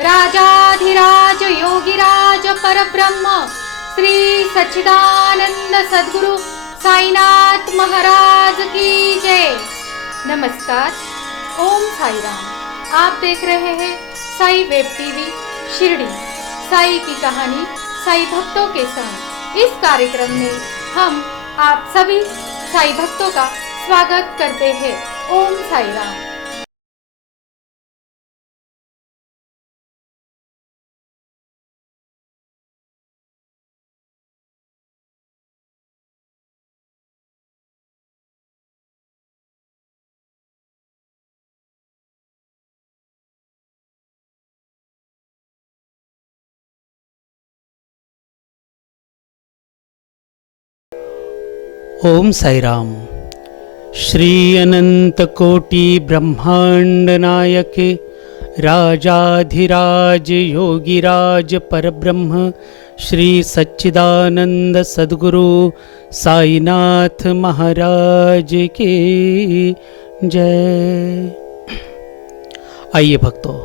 राजाधिराज योगिराज परब्रह्म श्री सच्चिदानंद सद्गुरु साईनाथ महाराज की जय। नमस्कार, ओम साई राम। आप देख रहे हैं साई वेब टीवी शिरडी। साई की कहानी साई भक्तों के संग। इस कार्यक्रम में हम आप सभी साई भक्तों का स्वागत करते हैं। ओम साई राम। ओम साई राम। श्री अनंत कोटि ब्रह्मांड नायक राजाधिराज योगिराज परब्रह्म श्री सच्चिदानंद सद्गुरु साईनाथ महाराज की जय। आइए भक्तों,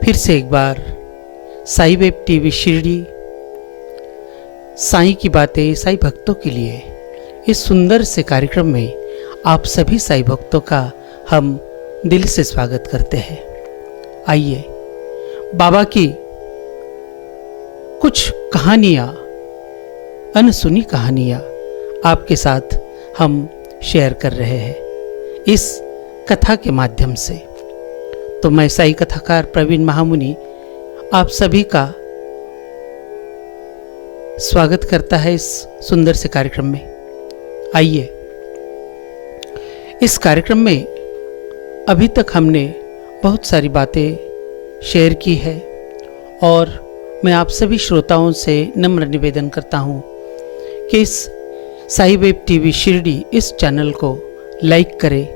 फिर से एक बार साई वेब टीवी शिरडी साई की बातें साई भक्तों के लिए इस सुंदर से कार्यक्रम में आप सभी साई भक्तों का हम दिल से स्वागत करते हैं। आइए बाबा की कुछ कहानियाँ, अनसुनी कहानियाँ आपके साथ हम शेयर कर रहे हैं इस कथा के माध्यम से। तो मैं साई कथाकार प्रवीण महामुनि आप सभी का स्वागत करता है इस सुंदर से कार्यक्रम में। आइए, इस कार्यक्रम में अभी तक हमने बहुत सारी बातें शेयर की है और मैं आप सभी श्रोताओं से नम्र निवेदन करता हूं कि इस साई वेब टीवी शिरडी इस चैनल को लाइक करें,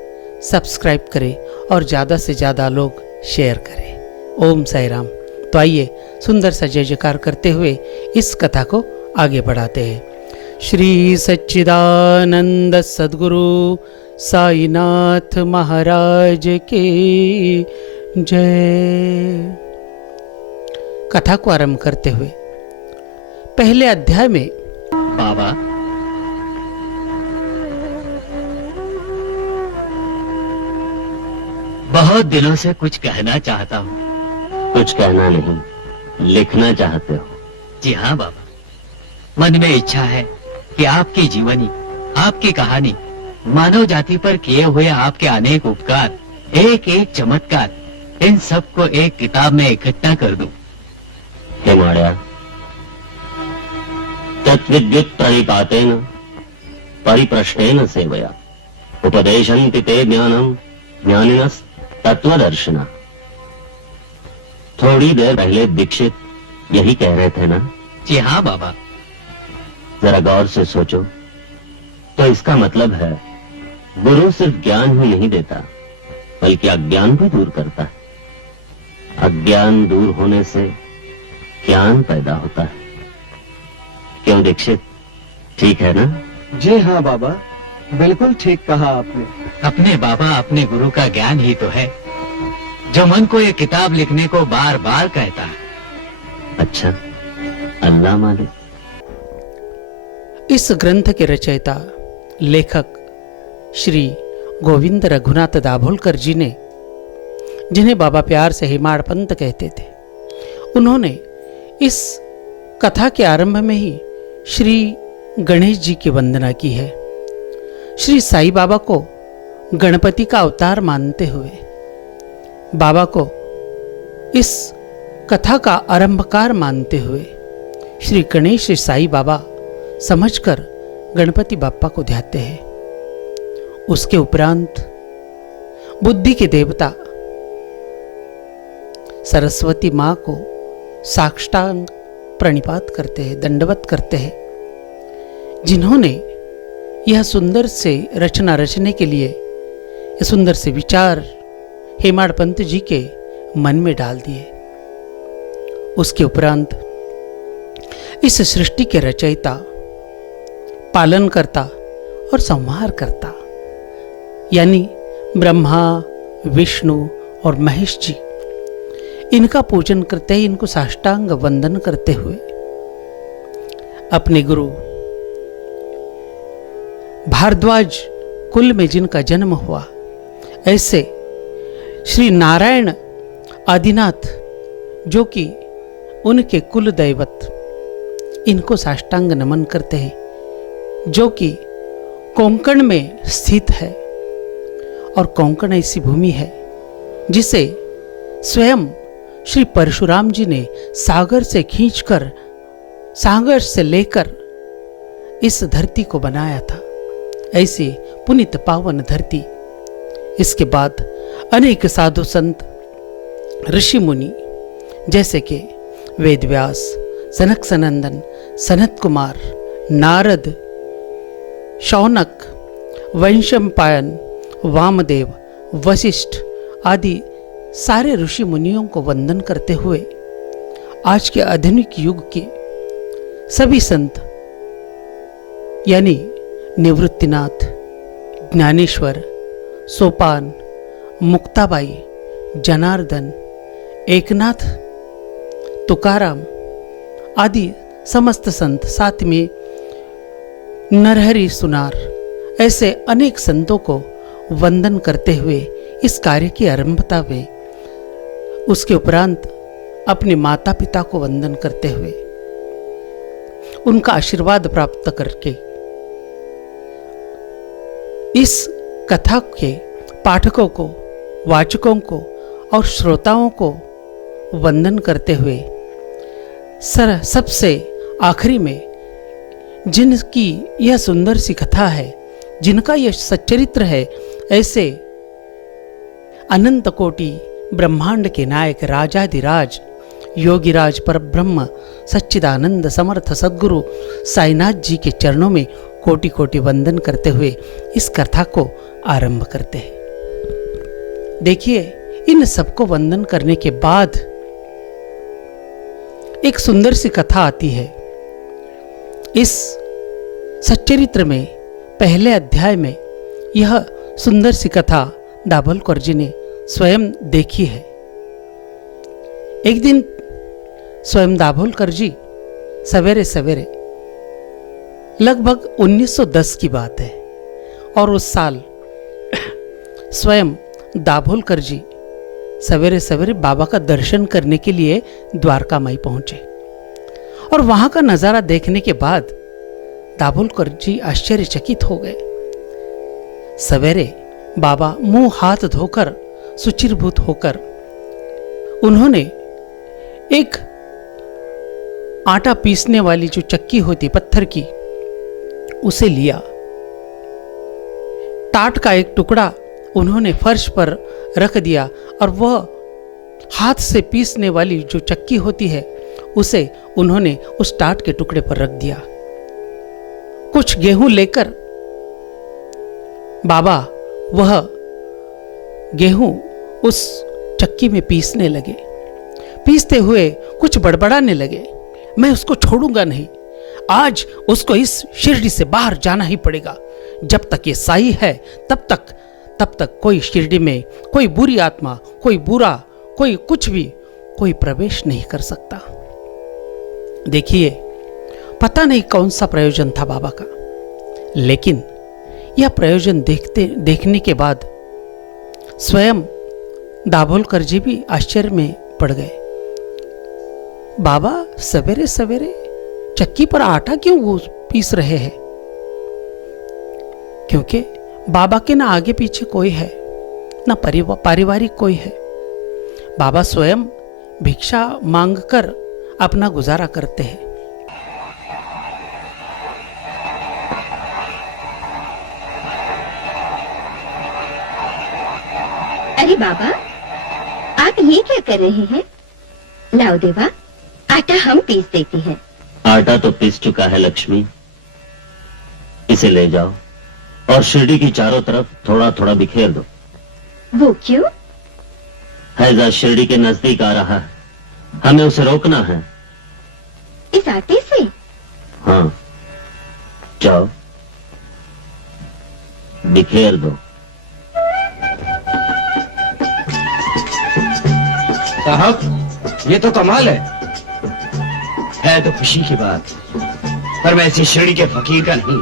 सब्सक्राइब करें और ज़्यादा से ज़्यादा लोग शेयर करें। ओम साई राम। तो आइए सुंदर सा जय जयकार करते हुए इस कथा को आगे बढ़ाते हैं। श्री सच्चिदानंद सद्गुरु साईनाथ महाराज की जय। कथा को आरंभ करते हुए पहले अध्याय में बाबा, बहुत दिनों से कुछ कहना चाहता हूँ। कुछ कहना नहीं, लिखना चाहते हो? जी हाँ बाबा, मन में इच्छा है कि आपकी जीवनी, आपकी कहानी, मानव जाति पर किए हुए आपके अनेक उपकार, एक एक चमत्कार, इन सब को एक किताब में इकट्ठा कर दूं। हे माया, तत्विद्युत प्रणिपातेन परिप्रश्नेन सेवया उपदेशन्ति ते ज्ञानम ज्ञानिनस् तत्वदर्शिना। थोड़ी देर पहले दीक्षित यही कह रहे थे ना? जी हाँ बाबा। जरा गौर से सोचो तो इसका मतलब है गुरु सिर्फ ज्ञान ही नहीं देता बल्कि अज्ञान भी दूर करता है। अज्ञान दूर होने से ज्ञान पैदा होता है। क्यों दीक्षित, ठीक है ना? जी हाँ बाबा, बिल्कुल ठीक कहा आपने। अपने बाबा, अपने गुरु का ज्ञान ही तो है जो मन को ये किताब लिखने को बार बार कहता है। अच्छा, अल्लाह मालिक। इस ग्रंथ के रचयिता लेखक श्री गोविंद रघुनाथ दाभोलकर जी ने, जिन्हें बाबा प्यार से हेमाड़ पंत कहते थे, उन्होंने इस कथा के आरंभ में ही श्री गणेश जी की वंदना की है। श्री साईं बाबा को गणपति का अवतार मानते हुए बाबा को इस कथा का आरंभकार मानते हुए श्री गणेश साईं बाबा समझकर गणपति बाप्पा को ध्याते हैं। उसके उपरांत बुद्धि के देवता सरस्वती मां को साष्टांग प्रणिपात करते हैं, दंडवत करते हैं, जिन्होंने यह सुंदर से रचना रचने के लिए यह सुंदर से विचार हेमाड़ पंत जी के मन में डाल दिए। उसके उपरांत इस सृष्टि के रचयिता, पालन करता और संहार करता यानी ब्रह्मा, विष्णु और महेश जी, इनका पूजन करते ही, इनको साष्टांग वंदन करते हुए अपने गुरु भारद्वाज कुल में जिनका जन्म हुआ, ऐसे श्री नारायण आदिनाथ जो कि उनके कुल दैवत, इनको साष्टांग नमन करते हैं, जो कि कोंकण में स्थित है। और कोंकण ऐसी भूमि है जिसे स्वयं श्री परशुराम जी ने सागर से खींचकर, सागर से लेकर इस धरती को बनाया था। ऐसी पुनित पावन धरती। इसके बाद अनेक साधु संत, ऋषि मुनि जैसे कि वेदव्यास, सनक सनंदन, सनत कुमार, नारद, शौनक, वंशम्पायन, वामदेव, वशिष्ठ आदि सारे ऋषि मुनियों को वंदन करते हुए आज के आधुनिक युग के सभी संत यानी निवृत्तिनाथ, ज्ञानेश्वर, सोपान, मुक्ताबाई, जनार्दन, एकनाथ, तुकाराम आदि समस्त संत, साथ में नरहरि सुनार, ऐसे अनेक संतों को वंदन करते हुए इस कार्य की आरंभता में, उसके उपरांत अपने माता पिता को वंदन करते हुए उनका आशीर्वाद प्राप्त करके इस कथा के पाठकों को, वाचकों को और श्रोताओं को वंदन करते हुए सबसे आखिरी में जिनकी यह सुंदर सी कथा है, जिनका यह सच्चरित्र है, ऐसे अनंत कोटि ब्रह्मांड के नायक राजाधिराज योगीराज परब्रह्म सच्चिदानंद समर्थ सद्गुरु साईनाथ जी के चरणों में कोटि कोटि वंदन करते हुए इस कथा को आरंभ करते हैं। देखिए, इन सबको वंदन करने के बाद एक सुंदर सी कथा आती है। इस सच्चरित्र में पहले अध्याय में यह सुंदर सी कथा दाभोलकर जी ने स्वयं देखी है। एक दिन स्वयं दाभोलकर जी सवेरे सवेरे, लगभग 1910 की बात है, और उस साल स्वयं दाभोलकर जी सवेरे सवेरे बाबा का दर्शन करने के लिए द्वारका माई पहुंचे। और वहां का नजारा देखने के बाद दाभोलकर जी आश्चर्यचकित हो गए। सवेरे बाबा मुंह हाथ धोकर सुचिरभूत होकर उन्होंने एक आटा पीसने वाली जो चक्की होती पत्थर की, उसे लिया। टाट का एक टुकड़ा उन्होंने फर्श पर रख दिया और वह हाथ से पीसने वाली जो चक्की होती है उसे उन्होंने उस टाट के टुकड़े पर रख दिया। कुछ गेहूं लेकर बाबा वह गेहूं उस चक्की में पीसने लगे। पीसते हुए कुछ बड़बड़ाने लगे, मैं उसको छोड़ूंगा नहीं, आज उसको इस शिरडी से बाहर जाना ही पड़ेगा। जब तक ये साई है तब तक कोई शिरडी में कोई बुरी आत्मा, कोई बुरा, कोई कुछ भी, कोई प्रवेश नहीं कर सकता। देखिए, पता नहीं कौन सा प्रयोजन था बाबा का, लेकिन यह प्रयोजन देखने के बाद स्वयं दाभोलकर जी भी आश्चर्य में पड़ गए। बाबा सवेरे सवेरे चक्की पर आटा क्यों पीस रहे हैं? क्योंकि बाबा के ना आगे पीछे कोई है, ना पारिवारिक कोई है। बाबा स्वयं भिक्षा मांगकर अपना गुजारा करते हैं। अरे बाबा, आप ये क्या कर रहे हैं? लाओ देवा, आटा हम पीस देते हैं। आटा तो पीस चुका है लक्ष्मी, इसे ले जाओ और शिरडी की चारों तरफ थोड़ा थोड़ा बिखेर दो। वो क्यों? हैजा शिरडी के नजदीक आ रहा है, हमें उसे रोकना है। इस आटे से? हाँ, जाओ बिखेर दो। साहब, ये तो कमाल है तो खुशी की बात, पर मैं इसे शिरडी के फकीर का नहीं,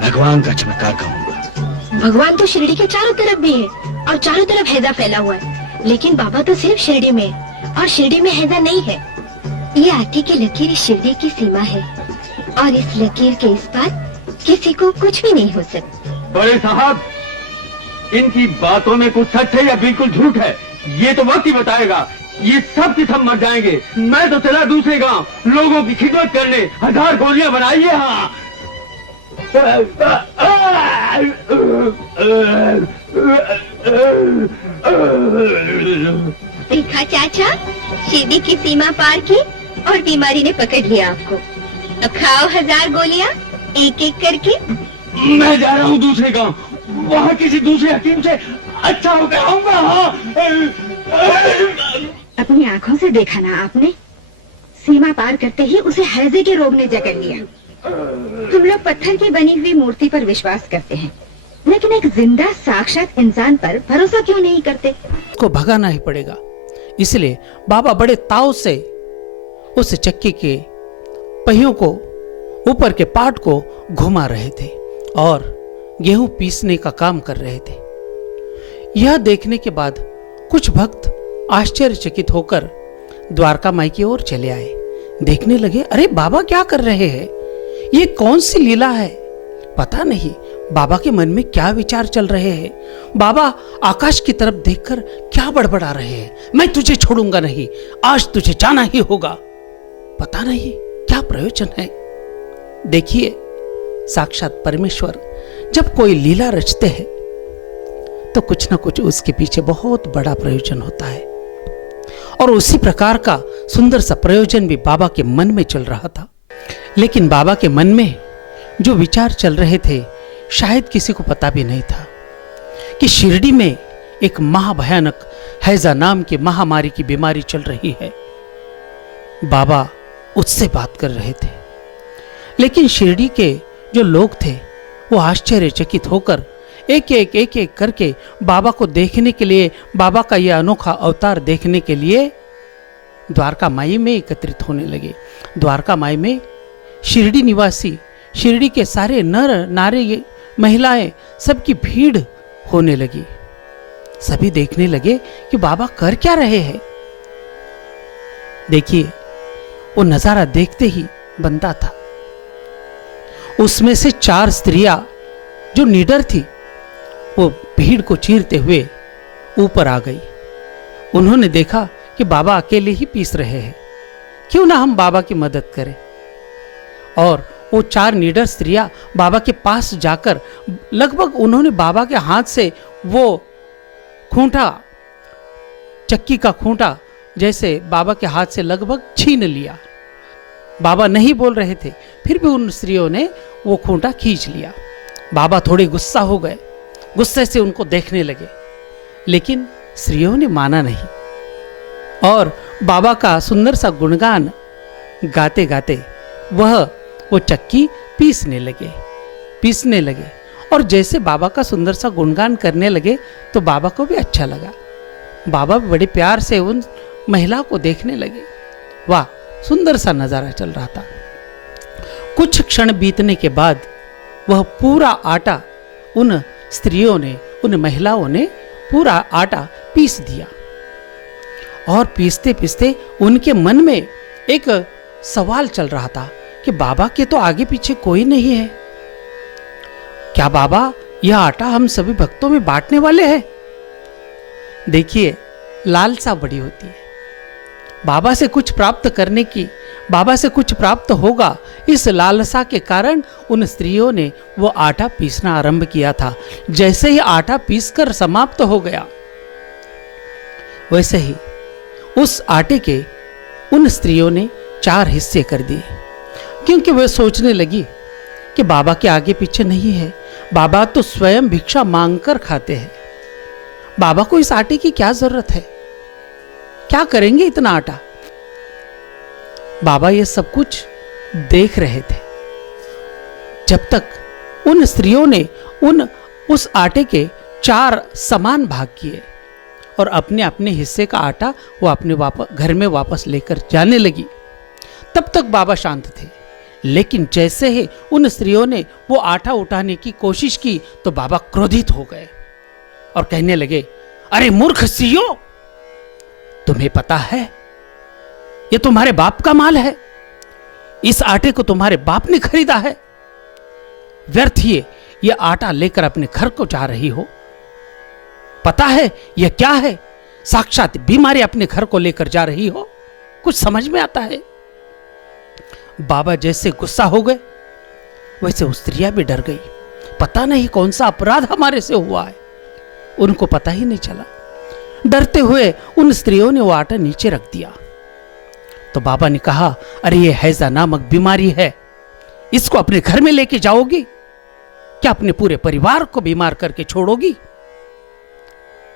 भगवान का चमत्कार कहूँगा। भगवान तो शिरडी के चारों तरफ भी है और चारों तरफ हैजा फैला हुआ है, लेकिन बाबा तो सिर्फ शिरडी में है और शिरडी में हैजा नहीं है। ये आटे की लकीर इस शिरडी की सीमा है और इस लकीर के इस पार किसी को कुछ भी नहीं हो सकता। बड़े साहब, इनकी बातों में कुछ सच है या बिल्कुल झूठ है, ये तो वक्त ही बताएगा। ये सब के सब मर जाएंगे। मैं तो चला दूसरे गांव लोगों की खिदमत करने, 1000 गोलियां बनाइए। हाँ, देखा चाचा, शिरडी की सीमा पार की और बीमारी ने पकड़ लिया आपको। अब खाओ 1000 गोलियां एक एक करके। मैं जा रहा हूँ दूसरे गांव, वहाँ किसी दूसरे हकीम से अच्छा होकर आऊंगा। हाँ। अपनी आंखों से देखा ना आपने, सीमा पार करते ही उसे हैजे के रोग ने जकड़ लिया। तुम लोग पत्थर की बनी हुई मूर्ति पर विश्वास करते हैं, लेकिन एक जिंदा साक्षात इंसान पर भरोसा क्यों नहीं करते? को भगाना ही पड़ेगा। इसलिए बाबा बड़े ताव से उस चक्की के पहियों को, ऊपर के पार्ट को घुमा रहे थे और गेहूं पीसने का काम कर रहे थे। यह देखने के बाद कुछ भक्त आश्चर्यचकित होकर द्वारका माई की ओर चले आए। देखने लगे, अरे बाबा क्या कर रहे हैं? ये कौन सी लीला है? पता नहीं बाबा के मन में क्या विचार चल रहे हैं। बाबा आकाश की तरफ देखकर क्या बड़बड़ा रहे हैं, मैं तुझे छोड़ूंगा नहीं, आज तुझे जाना ही होगा। पता नहीं क्या प्रयोजन है। देखिए, साक्षात परमेश्वर जब कोई लीला रचते हैं तो कुछ ना कुछ उसके पीछे बहुत बड़ा प्रयोजन होता है, और उसी प्रकार का सुंदर सा प्रयोजन भी बाबा के मन में चल रहा था। लेकिन बाबा के मन में जो विचार चल रहे थे शायद किसी को पता भी नहीं था कि शिरडी में एक महाभयानक हैजा नाम की महामारी की बीमारी चल रही है। बाबा उससे बात कर रहे थे, लेकिन शिरडी के जो लोग थे वो आश्चर्यचकित होकर एक एक करके बाबा को देखने के लिए, बाबा का यह अनोखा अवतार देखने के लिए द्वारका माई में एकत्रित होने लगे। द्वारका माई में शिरडी निवासी, शिरडी के सारे नर नारी महिलाएं सबकी भीड़ होने लगी। सभी देखने लगे कि बाबा कर क्या रहे हैं। देखिए, वो नजारा देखते ही बनता था। उसमें से 4 स्त्रियां जो निडर थी वो भीड़ को चीरते हुए ऊपर आ गई। उन्होंने देखा कि बाबा अकेले ही पीस रहे हैं, क्यों ना हम बाबा की मदद करें। और वो 4 निडर स्त्रियां बाबा के पास जाकर लगभग उन्होंने बाबा के हाथ से वो खूंटा, चक्की का खूंटा जैसे बाबा के हाथ से लगभग छीन लिया। बाबा नहीं बोल रहे थे, फिर भी उन स्त्रियों ने वो खूंटा खींच लिया। बाबा थोड़े गुस्सा हो गए, गुस्से से उनको देखने लगे, लेकिन स्त्रियों ने माना नहीं और बाबा का सुंदर सा गुणगान गाते गाते वो चक्की पीसने लगे। और जैसे बाबा का सुंदर सा गुणगान करने लगे तो बाबा को भी अच्छा लगा। बाबा भी बड़े प्यार से उन महिला को देखने लगे। वाह, सुंदर सा नजारा चल रहा था। कुछ क्षण बीतने के बाद वह पूरा आटा उन स्त्रियों ने, उन महिलाओं ने पूरा आटा पीस दिया। और पीसते पीसते उनके मन में एक सवाल चल रहा था कि बाबा के तो आगे पीछे कोई नहीं है, क्या बाबा यह आटा हम सभी भक्तों में बांटने वाले हैं? देखिए, लालसा बड़ी होती है। बाबा से कुछ प्राप्त करने की, बाबा से कुछ प्राप्त होगा, इस लालसा के कारण उन स्त्रियों ने वो आटा पीसना आरंभ किया था। जैसे ही आटा पीसकर समाप्त हो गया, वैसे ही उस आटे के उन स्त्रियों ने 4 हिस्से कर दिए, क्योंकि वह सोचने लगी कि बाबा के आगे पीछे नहीं है, बाबा तो स्वयं भिक्षा मांगकर खाते हैं, बाबा को इस आटे की क्या जरूरत है, क्या करेंगे इतना आटा। बाबा ये सब कुछ देख रहे थे। जब तक उन स्त्रियों ने उस आटे के 4 समान भाग किए और अपने अपने हिस्से का आटा वो अपने घर में वापस लेकर जाने लगी। तब तक बाबा शांत थे, लेकिन जैसे ही उन स्त्रियों ने वो आटा उठाने की कोशिश की तो बाबा क्रोधित हो गए और कहने लगे, अरे मूर्ख स्त्रियों, तुम्हें पता है ये तुम्हारे बाप का माल है, इस आटे को तुम्हारे बाप ने खरीदा है, व्यर्थ ये आटा लेकर अपने घर को जा रही हो। पता है यह क्या है? साक्षात बीमारी अपने घर को लेकर जा रही हो। कुछ समझ में आता है? बाबा जैसे गुस्सा हो गए वैसे उस स्त्रियां भी डर गई। पता नहीं कौन सा अपराध हमारे से हुआ है, उनको पता ही नहीं चला। डरते हुए उन स्त्रियों ने वो आटा नीचे रख दिया। तो बाबा ने कहा, अरे ये हैजा नामक बीमारी है, इसको अपने घर में लेके जाओगी क्या? अपने पूरे परिवार को बीमार करके छोड़ोगी?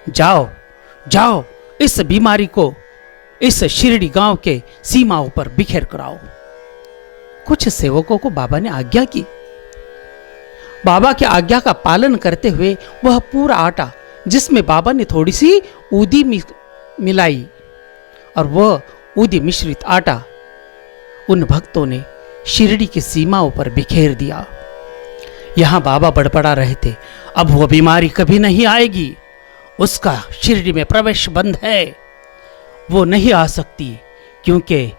जाओ जाओ, इस बीमारी को इस शिरडी गांव के सीमाओं पर बिखेर कराओ। कुछ सेवकों को बाबा ने आज्ञा की। बाबा की आज्ञा का पालन करते हुए वह पूरा आटा जिसमें बाबा ने थोड़ी सी ऊदी मिलाई और वह ऊदी मिश्रित आटा उन भक्तों ने शिरडी की सीमाओं पर बिखेर दिया। यहां बाबा बड़बड़ा रहे थे, अब वह बीमारी कभी नहीं आएगी, उसका शिरडी में प्रवेश बंद है, वो नहीं आ सकती, क्योंकि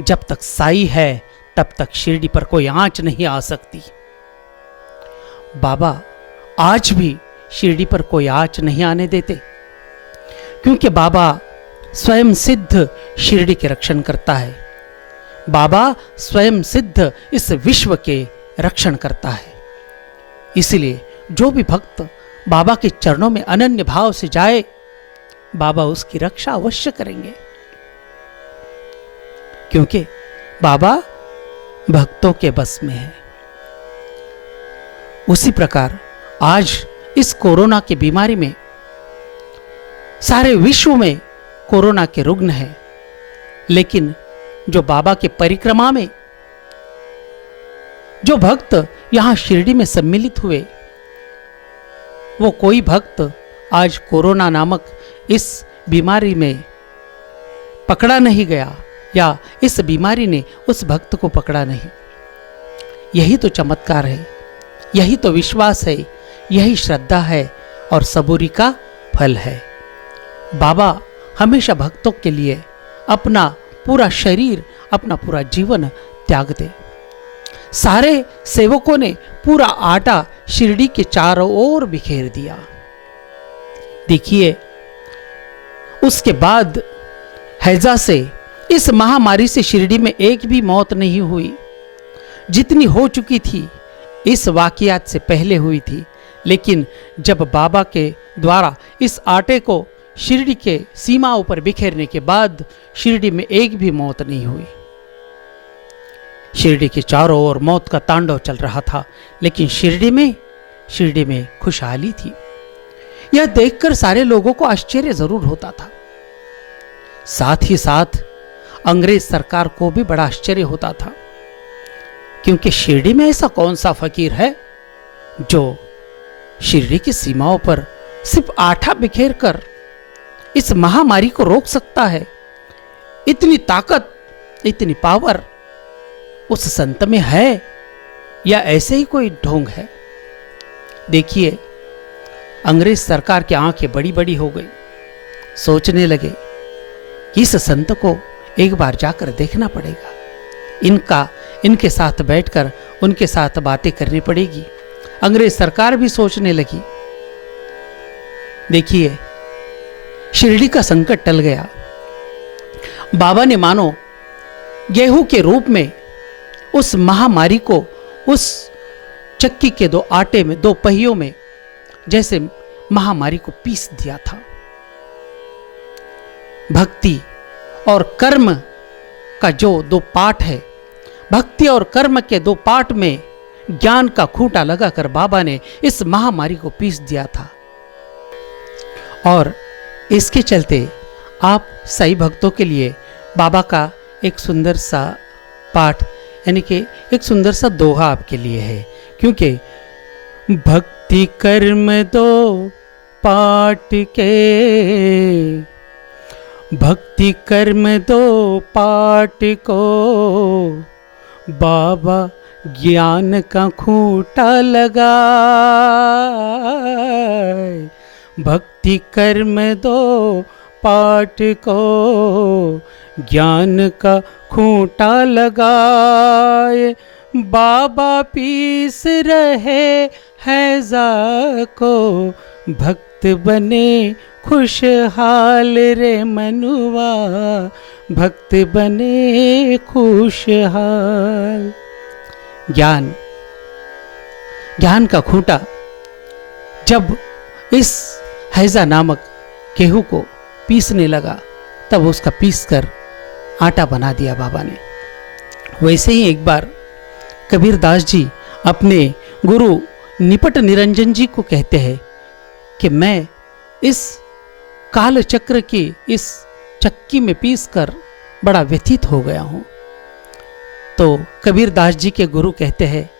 जब तक साई है तब तक शिरडी पर कोई आंच नहीं आ सकती। बाबा आज भी शिरडी पर कोई आंच नहीं आने देते, क्योंकि बाबा स्वयं सिद्ध शिरडी के रक्षण करता है। बाबा स्वयं सिद्ध इस विश्व के रक्षण करता है। इसलिए जो भी भक्त बाबा के चरणों में अनन्य भाव से जाए, बाबा उसकी रक्षा अवश्य करेंगे, क्योंकि बाबा भक्तों के बस में है। उसी प्रकार आज इस कोरोना की बीमारी में सारे विश्व में कोरोना के रुग्ण हैं, लेकिन जो बाबा के परिक्रमा में जो भक्त यहां शिरडी में सम्मिलित हुए, वो कोई भक्त आज कोरोना नामक इस बीमारी में पकड़ा नहीं गया, या इस बीमारी ने उस भक्त को पकड़ा नहीं। यही तो चमत्कार है, यही तो विश्वास है, यही श्रद्धा है और सबूरी का फल है। बाबा हमेशा भक्तों के लिए अपना पूरा शरीर, अपना पूरा जीवन त्याग दे। सारे सेवकों ने पूरा आटा शिरडी के चारों ओर बिखेर दिया। देखिए, उसके बाद हैजा से, इस महामारी से शिरडी में एक भी मौत नहीं हुई। जितनी हो चुकी थी इस वाकयात से पहले हुई थी, लेकिन जब बाबा के द्वारा इस आटे को शिरडी के सीमाओं पर बिखेरने के बाद शिरडी में एक भी मौत नहीं हुई। शिरडी के चारों ओर मौत का तांडव चल रहा था, लेकिन शिरडी में खुशहाली थी। यह देखकर सारे लोगों को आश्चर्य जरूर होता था, साथ ही साथ अंग्रेज सरकार को भी बड़ा आश्चर्य होता था, क्योंकि शिरडी में ऐसा कौन सा फकीर है जो शिरडी की सीमाओं पर सिर्फ आटा बिखेर कर इस महामारी को रोक सकता है। इतनी ताकत, इतनी पावर उस संत में है, या ऐसे ही कोई ढोंग है? देखिए, अंग्रेज सरकार की आंखें बड़ी बड़ी हो गई। सोचने लगे कि इस संत को एक बार जाकर देखना पड़ेगा, इनके साथ बैठकर उनके साथ बातें करनी पड़ेगी। अंग्रेज सरकार भी सोचने लगी। देखिए, शिरडी का संकट टल गया। बाबा ने मानो गेहूं के रूप में उस महामारी को उस चक्की के दो आटे में, दो पहियों में जैसे महामारी को पीस दिया था। भक्ति और कर्म का जो दो पाठ है, भक्ति और कर्म के दो पाठ में ज्ञान का खूंटा लगाकर बाबा ने इस महामारी को पीस दिया था। और इसके चलते आप सही भक्तों के लिए बाबा का एक सुंदर सा पाठ, यानी कि एक सुंदर सा दोहा आपके लिए है, क्योंकि भक्ति कर्म दो पाट के, भक्ति कर्म दो पाट को, बाबा ज्ञान का खूंटा लगाए। भक्ति कर्म दो पाट को, ज्ञान का खूंटा लगाए। बाबा पीस रहे हैजा को, भक्त बने खुशहाल रे मनुआ, भक्त बने खुशहाल। ज्ञान, ज्ञान का खूंटा जब इस हैजा नामक गेहूं को पीसने लगा, तब उसका पीस कर आटा बना दिया बाबा ने। वैसे ही एक बार कबीर दास जी अपने गुरु निपट निरंजन जी को कहते हैं कि मैं इस काल चक्र की इस चक्की में पीस कर बड़ा व्यथित हो गया हूं। तो कबीर दास जी के गुरु कहते हैं,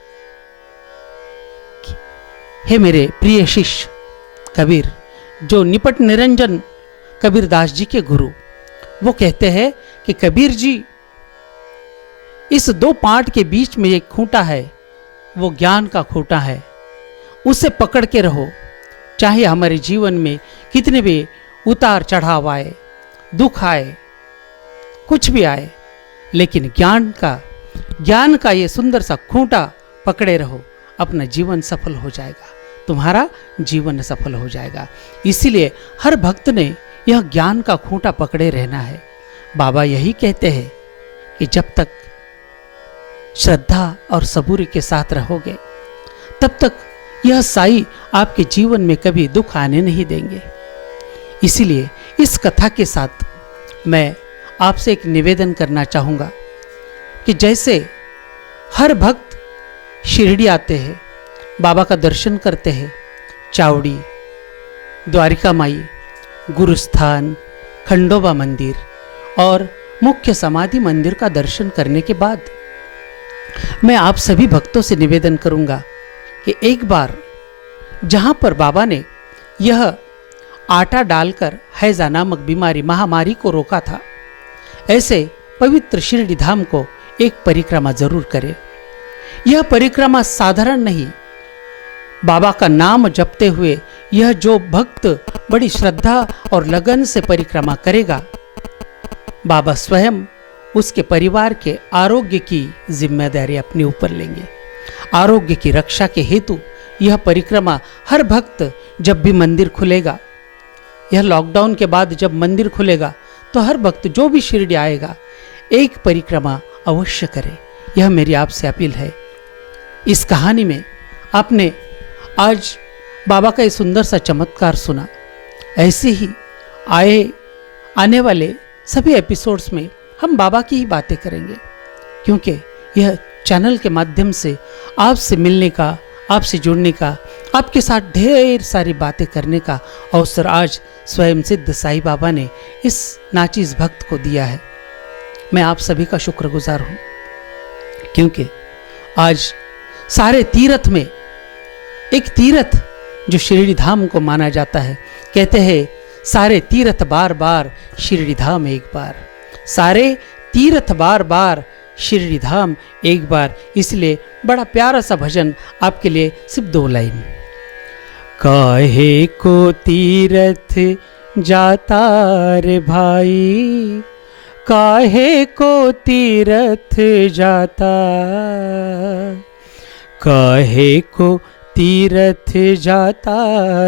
हे मेरे प्रिय शिष्य कबीर, जो निपट निरंजन कबीर दास जी के गुरु, वो कहते हैं कि कबीर जी, इस दो पाट के बीच में एक खूंटा है, वो ज्ञान का खूंटा है, उसे पकड़ के रहो। चाहे हमारे जीवन में कितने भी उतार चढ़ाव आए, दुख आए, कुछ भी आए, लेकिन ज्ञान का ये सुंदर सा खूंटा पकड़े रहो, अपना जीवन सफल हो जाएगा, तुम्हारा जीवन सफल हो जाएगा। इसीलिए हर भक्त ने यह ज्ञान का खूंटा पकड़े रहना है। बाबा यही कहते हैं कि जब तक श्रद्धा और सबूरी के साथ रहोगे, तब तक यह साई आपके जीवन में कभी दुख आने नहीं देंगे। इसीलिए इस कथा के साथ मैं आपसे एक निवेदन करना चाहूँगा कि जैसे हर भक्त शिरडी आते हैं, बाबा का दर्शन करते हैं, चावड़ी, द्वारिका माई, गुरुस्थान, खंडोबा मंदिर और मुख्य समाधि मंदिर का दर्शन करने के बाद मैं आप सभी भक्तों से निवेदन करूंगा कि एक बार जहां पर बाबा ने यह आटा डालकर हैजा नामक बीमारी महामारी को रोका था, ऐसे पवित्र शिरडी धाम को एक परिक्रमा जरूर करें। यह परिक्रमा साधारण नहीं, बाबा का नाम जपते हुए यह जो भक्त बड़ी श्रद्धा और लगन से परिक्रमा करेगा, बाबा स्वयं उसके परिवार के आरोग्य की जिम्मेदारी अपने ऊपर लेंगे। आरोग्य की रक्षा के हेतु यह परिक्रमा हर भक्त, जब भी मंदिर खुलेगा, यह लॉकडाउन के बाद जब मंदिर खुलेगा, तो हर भक्त जो भी शिरडी आएगा एक परिक्रमा अवश्य करे। यह मेरी आपसे अपील है। इस कहानी में आपने आज बाबा का ये सुंदर सा चमत्कार सुना। ऐसे ही आने वाले सभी एपिसोड्स में हम बाबा की ही बातें करेंगे, क्योंकि यह चैनल के माध्यम से आपसे मिलने का, आपसे जुड़ने का, आपके साथ ढेर सारी बातें करने का अवसर आज स्वयं सिद्ध साईं बाबा ने इस नाचीज भक्त को दिया है। मैं आप सभी का शुक्रगुजार हूँ, क्योंकि आज सारे तीर्थ में एक तीर्थ जो शिरडी धाम को माना जाता है, कहते हैं सारे तीर्थ बार बार शिरडी धाम एक बार, सारे तीर्थ बार बार शिरडी धाम एक बार। इसलिए बड़ा प्यारा सा भजन आपके लिए, सिर्फ 2 लाइन। काहे को तीर्थ जाता रे भाई, काहे को तीर्थ जाता, काहे को तीर्थ जाता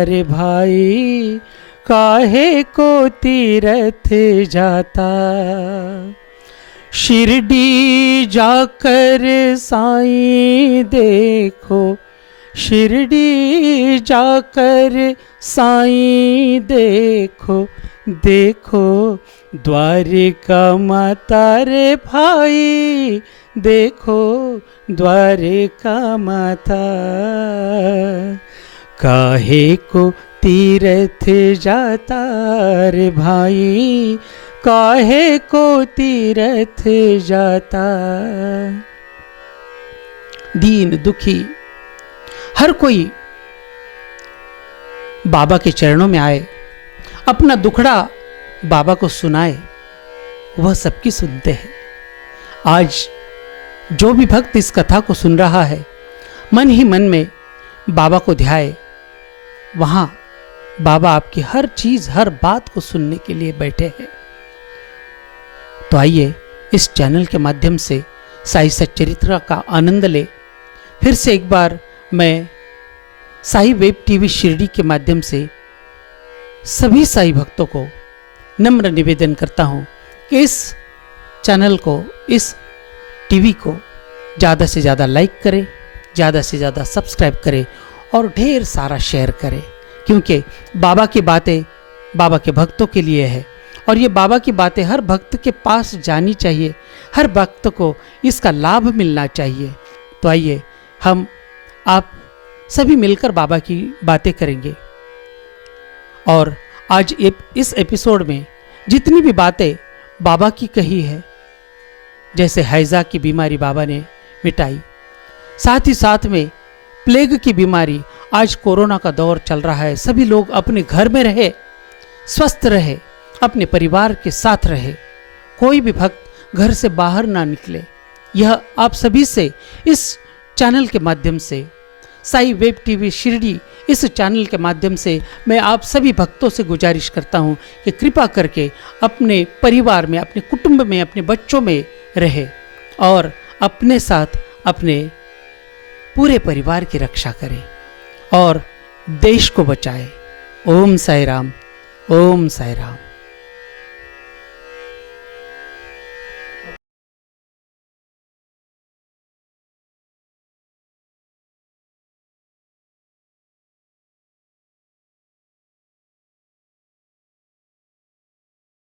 रे भाई, काहे को तीर्थ जाता। शिरडी जाकर साईं देखो, शिरडी जाकर साईं देखो, देखो द्वारिका माता रे भाई, देखो द्वारिका माता। काहे को तीर्थ जाता रे भाई, काहे को तीर्थ जाता। दीन दुखी हर कोई बाबा के चरणों में आए, अपना दुखड़ा बाबा को सुनाए, वह सबकी सुनते हैं। आज जो भी भक्त इस कथा को सुन रहा है, मन ही मन में बाबा को ध्याए, वहां बाबा आपकी हर चीज, हर बात को सुनने के लिए बैठे हैं। तो आइए इस चैनल के माध्यम से साई सच्चरित्र का आनंद ले। फिर से एक बार मैं साई वेब टीवी शिरडी के माध्यम से सभी साई भक्तों को नम्र निवेदन करता हूं कि इस चैनल को, इस टीवी को ज़्यादा से ज़्यादा लाइक करें, ज़्यादा से ज़्यादा सब्सक्राइब करें और ढेर सारा शेयर करें, क्योंकि बाबा की बातें बाबा के भक्तों के लिए है और ये बाबा की बातें हर भक्त के पास जानी चाहिए, हर भक्त को इसका लाभ मिलना चाहिए। तो आइए हम आप सभी मिलकर बाबा की बातें करेंगे। और आज इस एपिसोड में जितनी भी बातें बाबा की कही है, जैसे हैजा की बीमारी बाबा ने मिटाई, साथ ही साथ में प्लेग की बीमारी, आज कोरोना का दौर चल रहा है, सभी लोग अपने घर में रहे, स्वस्थ रहे, अपने परिवार के साथ रहे, कोई भी भक्त घर से बाहर ना निकले। यह आप सभी से इस चैनल के माध्यम से, साई वेब टीवी शिरडी इस चैनल के माध्यम से मैं आप सभी भक्तों से गुजारिश करता हूं कि कृपा करके अपने परिवार में, अपने कुटुंब में, अपने बच्चों में रहे और अपने साथ अपने पूरे परिवार की रक्षा करें और देश को बचाए। ओम साई राम, ओम साई राम।